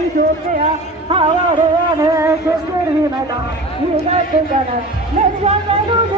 ኢትዮጵያ ሐዋርያነ ችግር ይመጣ ይመጥገነ ለዘመኑ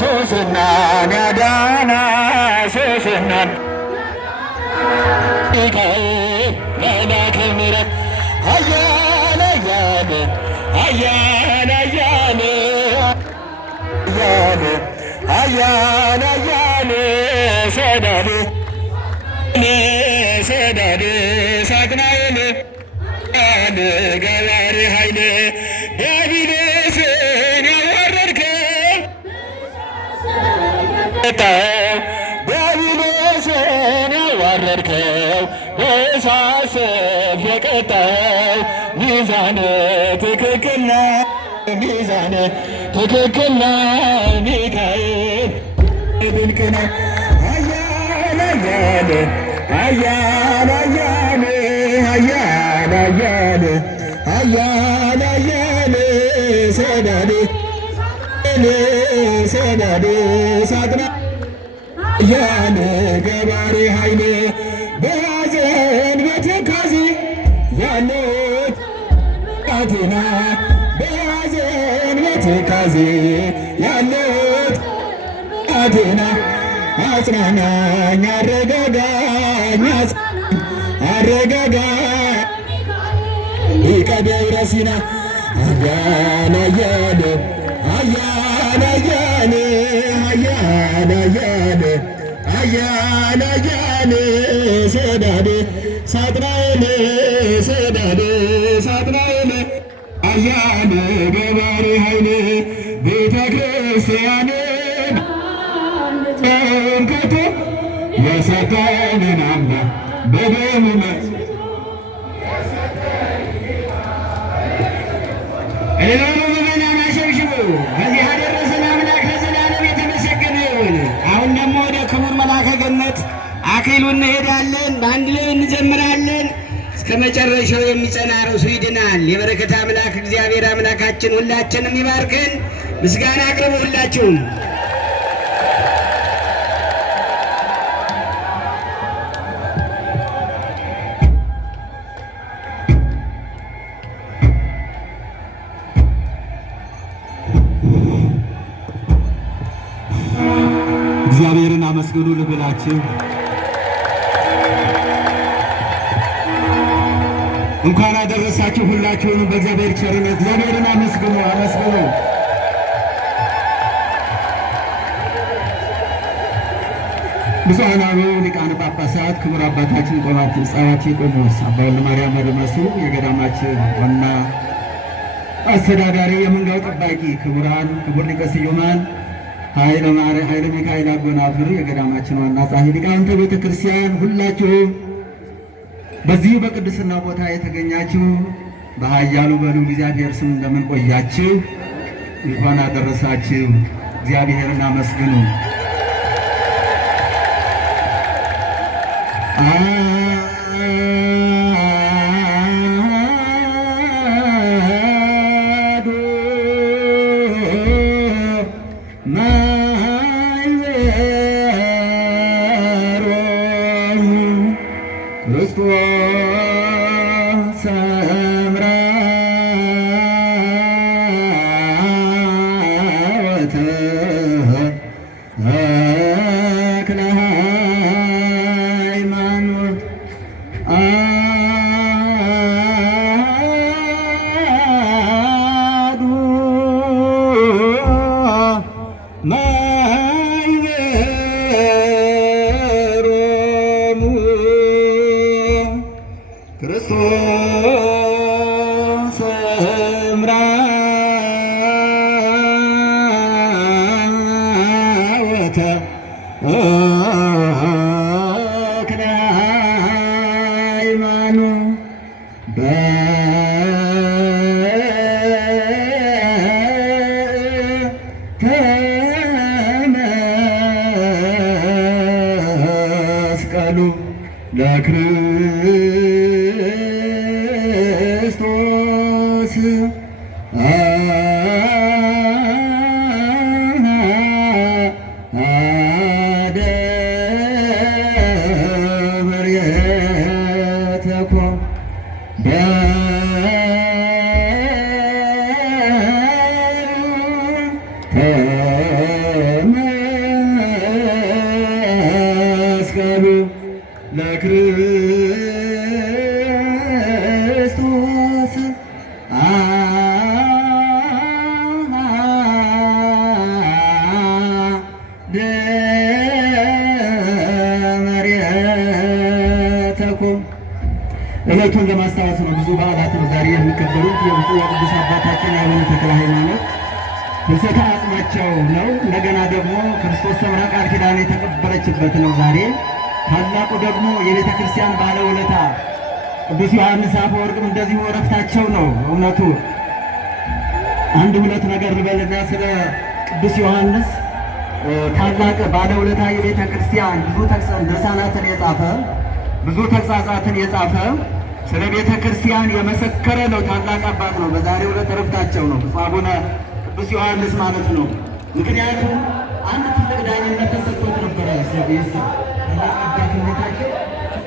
ሶስናን ያዳና ሶስናን መላከ ምሕረት ኃያል ኃያል ኃያል ኃያል ኃያል ኃያል ሰዳድ ሰዳድ ሳጥናኤል ገባሬ ኃይል ዲያብሎስን ዲያብሎስን ያዋረድከው በሳስፍ የቀጣው ሚዛን ትክክል ነው፣ ሚዛን ትክክል ነው። ሚካኤል ድንቅ ነው። ኃያል ኃያል ኃያል ኃያል ኃያል ኃያል ኃያል ኃያል ሰዳድ ሰዳድ ሳጥና ኃያል ገባሬ ኃይል በሐዘን በትካዜ ያሉት አቴና በሐዘን በትካዜ ያሉት አቴና አጽናናኝ አረጋጋኝ አረጋጋኝ ሊቀ ደብረ ሲና ኃያል ኃያል ኃያል ኃያል ኃያል ኃያል ኃያል ኃያል ሰዳድ ሳጥናኤል ሰዳድ ሳጥናኤል ኃያል ገባሬ ኃይል ቤተ ክርስቲያንን እንከቶ የሰጠንን አምላክ በደሙ በዚህ ያደረሰን አምላክ ለዘላለም የተመሰገነ ይሁን። አሁን ደግሞ ወደ ክቡር መልአከ ገነት አክሊሉ እንሄዳለን። በአንድ ላይ እንዘምራለን። እስከ መጨረሻው የሚጸና ርሱ ይድናል። የበረከት አምላክ እግዚአብሔር አምላካችን ሁላችንም ይባርከን። ምስጋና አቅርቡ ሁላችሁም። እግዚአብሔርን አመስግኑ ልብላችሁ። እንኳን አደረሳችሁ ሁላችሁንም በእግዚአብሔር ቸርነት እግዚአብሔርን አመስግኑ አመስግኑ። ብፁዓን አበው ሊቃነ ጳጳሳት፣ ክቡር አባታችን ጸባቴ ቆሞስ አባ ወልደማርያም መርመሱ የገዳማችን ዋና አስተዳዳሪ፣ የመንጋው ጠባቂ ክቡራን፣ ክቡር ሊቀ ስዩማን ኃይለ ሚካኤል አጎናፍር የገዳማችን ዋና ጸሐፊ፣ ሊቃውንተ ቤተ ክርስቲያን ሁላችሁም በዚህ በቅድስና ቦታ የተገኛችሁ በኃያሉ በልዑል እግዚአብሔር ስም እንደምን ቆያችሁ? እንኳን አደረሳችሁ። እግዚአብሔርን አመስግኑ። ለክርስቶስ ዕለቱን ለማስታወስ ነው። ብዙ በዓላት ነው ዛሬ የሚከበሩት። የብፁዕ ወቅዱስ አባታችን የአቡነ ተክለ ሃይማኖት ፍልሰታ አጽማቸው ነው። እንደገና ደግሞ ክርስቶስ ሰምራ ቃል ኪዳን የተቀበለችበት ነው ዛሬ። ታላቁ ደግሞ የቤተ ክርስቲያን ባለውለታ ቅዱስ ዮሐንስ አፈወርቅም እንደዚሁ ዕረፍታቸው ነው። እውነቱ አንድ ሁለት ነገር ልበልና ስለ ቅዱስ ዮሐንስ ታላቅ ባለውለታ የቤተ ክርስቲያን ብዙ ድርሳናትን የጻፈ ብዙ ተግሣጻትን የጻፈ ስለ ቤተ ክርስቲያን የመሰከረ ነው። ታላቅ አባት ነው። በዛሬው ዕለት ዕረፍታቸው ነው ብፁዕ አቡነ ቅዱስ ዮሐንስ ማለት ነው። ምክንያቱም አንድ ትልቅ ዳኝነት ተሰጥቶት ነበረ። ታላቅ አባትነታቸው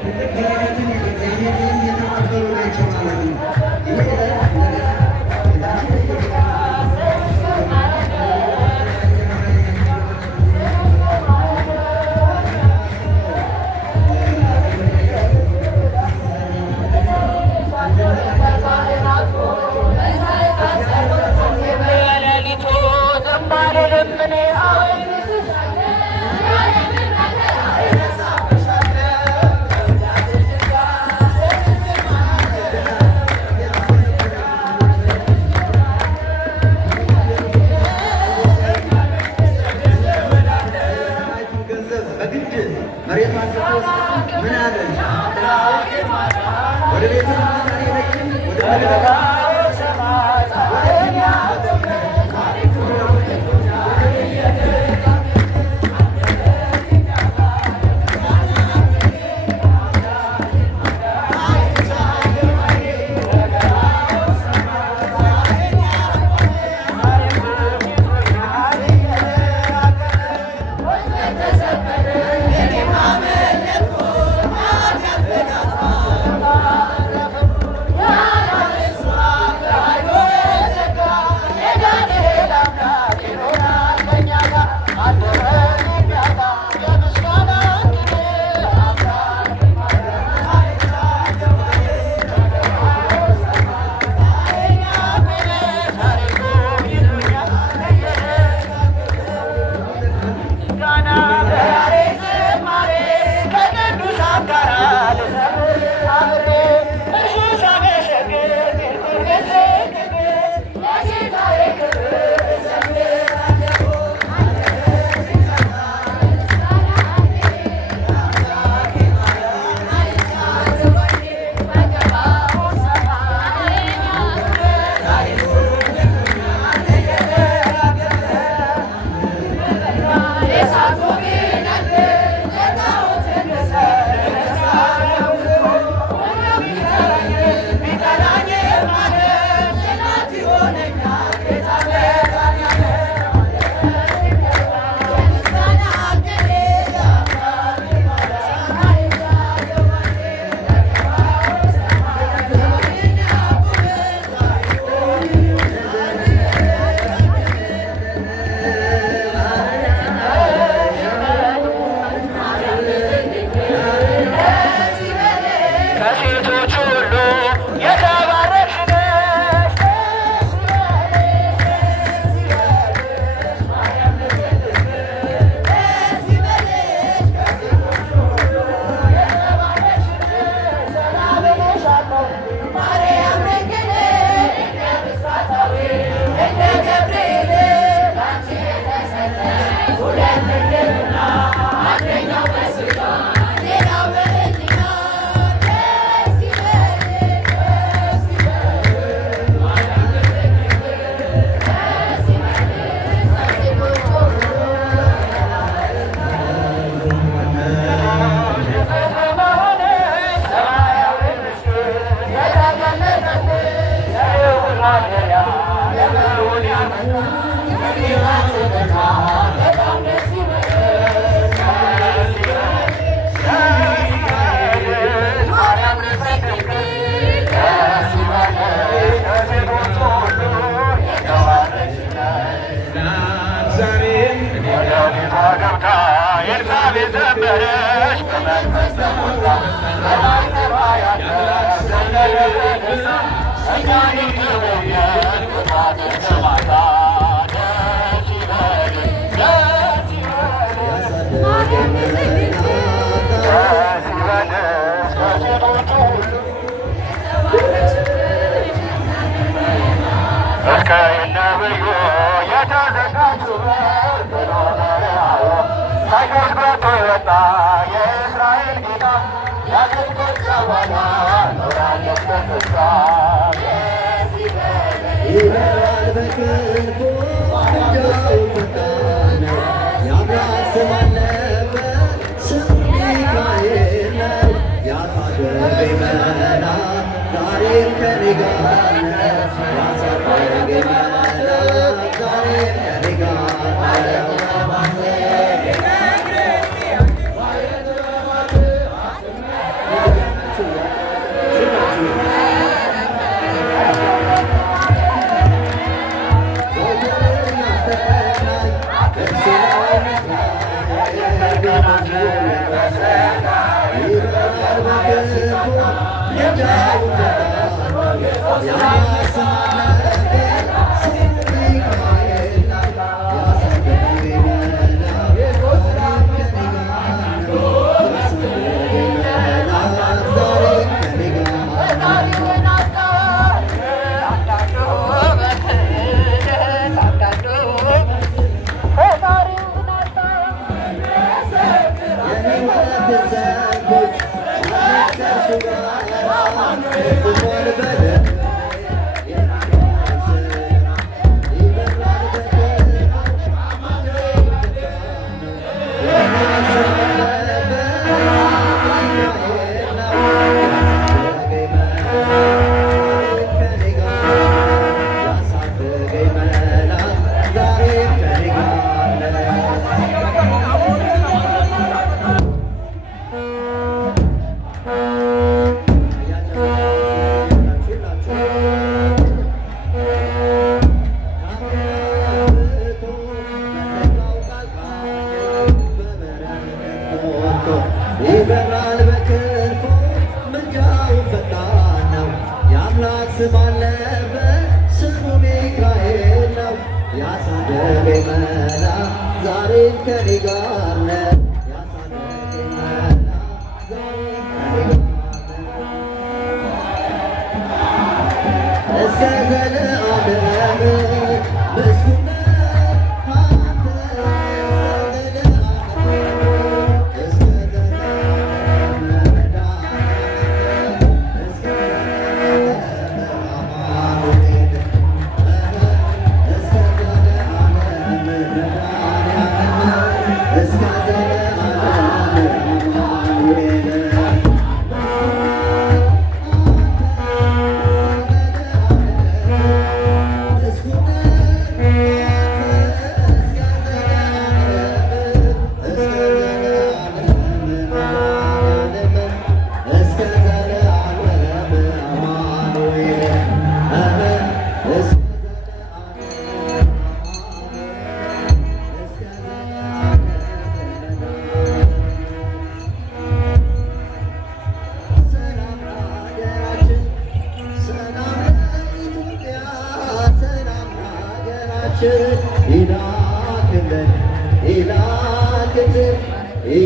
ትልቅ በረከትን በእግዚአብሔር ዘንድ የተቀበሉ ናቸው ማለት ነው።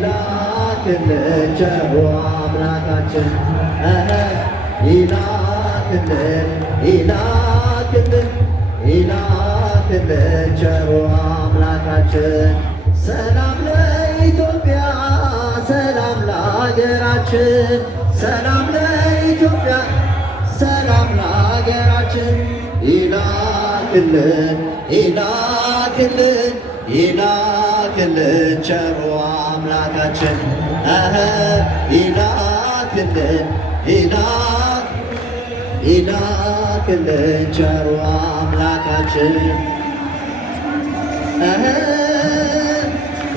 ይላክልን ቸሩ አምላካችን ይላክልን ቸሩ አምላካችን። ሰላም ለኢትዮጵያ ሰላም ለሀገራችን ሰላም ለኢትዮጵያ ሰላም ለሀገራችን ይላክልን ቸሩ አምላካችን ይላክልን ቸሩ አምላካችን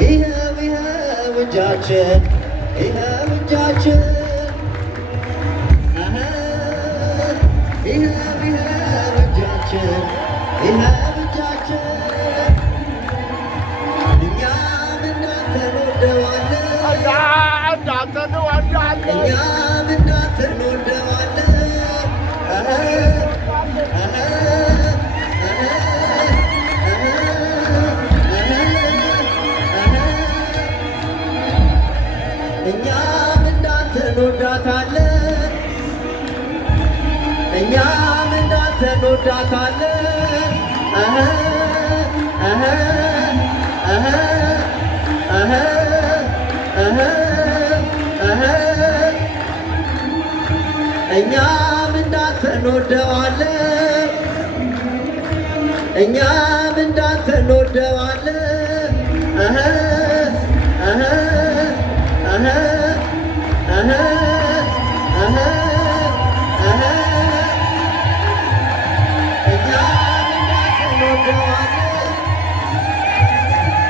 ይኸው እጃችን ይኸው እጃችን ይኸው እጃችን ይኸው እጃችን እኛም እንዳንተ እንወደዋለን እኛም እንዳንተ እንወደዋለን እኛም እንዳንተ እንወዳታለን እኛም እንዳንተ እንወዳታለን እኛም እንዳንተ እንወደዋለን እኛም እንዳንተ እንወደዋለን እኛም እንዳንተ እንወደዋለን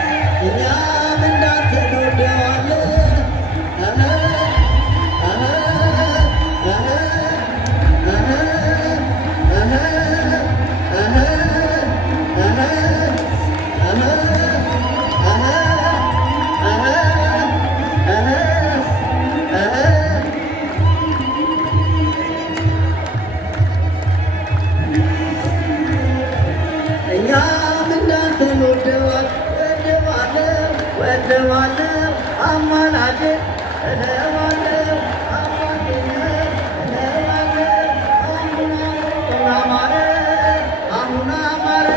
እኛም እንዳንተ ወደዋለሁ አማላጄ እለዋለሁ አሁን አማረ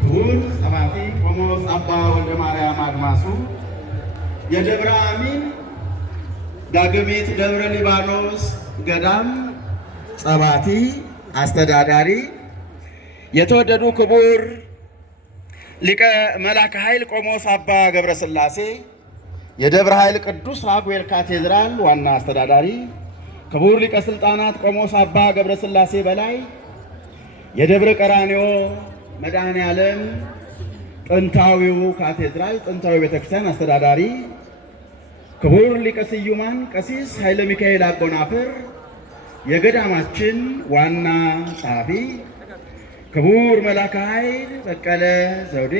ክቡር ጸሐፊ ቆሞስ አባ ወልደ ማርያም አድማሱ የደብረ አሚን ዳግሚት ደብረ ሊባኖስ ገዳም ጸባቲ አስተዳዳሪ፣ የተወደዱ ክቡር ሊቀ መላከ ኃይል ቆሞስ አባ ገብረ ሥላሴ የደብረ ኃይል ቅዱስ ራጉኤል ካቴድራል ዋና አስተዳዳሪ፣ ክቡር ሊቀ ሥልጣናት ቆሞስ አባ ገብረ ሥላሴ በላይ የደብረ ቀራንዮ መድኃኔ ዓለም ጥንታዊው ካቴድራል ጥንታዊ ቤተክርስቲያን አስተዳዳሪ፣ ክቡር ሊቀ ስዩማን ቀሲስ ኃይለ ሚካኤል አጎናፍር የገዳማችን ዋና ጸሐፊ፣ ክቡር መላከ ኃይል በቀለ ዘውዴ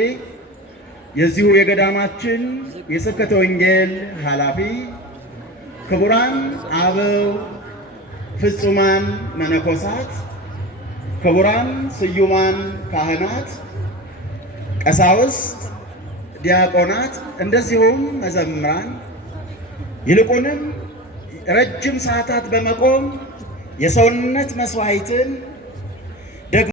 የዚሁ የገዳማችን የስብከተ ወንጌል ኃላፊ፣ ክቡራን አበው ፍጹማን መነኮሳት፣ ክቡራን ስዩማን ካህናት፣ ቀሳውስት፣ ዲያቆናት እንደዚሁም መዘምራን፣ ይልቁንም ረጅም ሰዓታት በመቆም የሰውነት መስዋዕትን